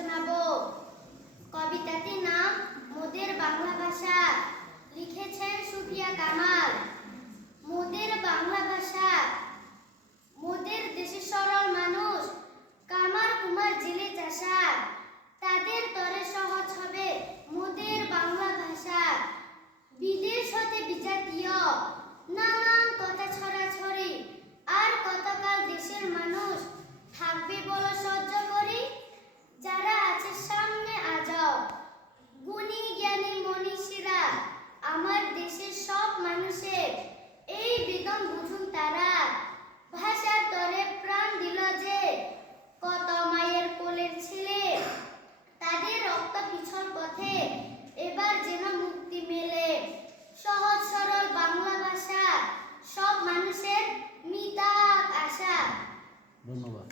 শোনাবো। কবিতাটির নাম মোদের বাংলা ভাষা, লিখেছেন সুফিয়া কামাল। মোদের বাংলা ভাষা, মোদের দেশের সরল মানুষ, কামার কুমার জেলে চাষা, তাদের তরে সহজ হবে মোদের বাংলা ভাষা। বিদেশ হতে বিজাতীয় নানান কথা ছড়াছড়ি, আর কতকাল দেশের মানুষ থাকবে বলো সহ্য করি। যারা আছে সামনে আজব গুণী জ্ঞানী মনীষীরা, আমার দেশের সব মানুষের এই বেদন বুঝুন তারা। ভাষার তরে প্রাণ দিল যে কত মায়ের কোলের ছেলে, তাদের রক্ত পিছল পথে এবার যেন মুক্তি মেলে। সহজ সরল বাংলা ভাষা, সব মানুষের মিতাক আশা। ধন্যবাদ।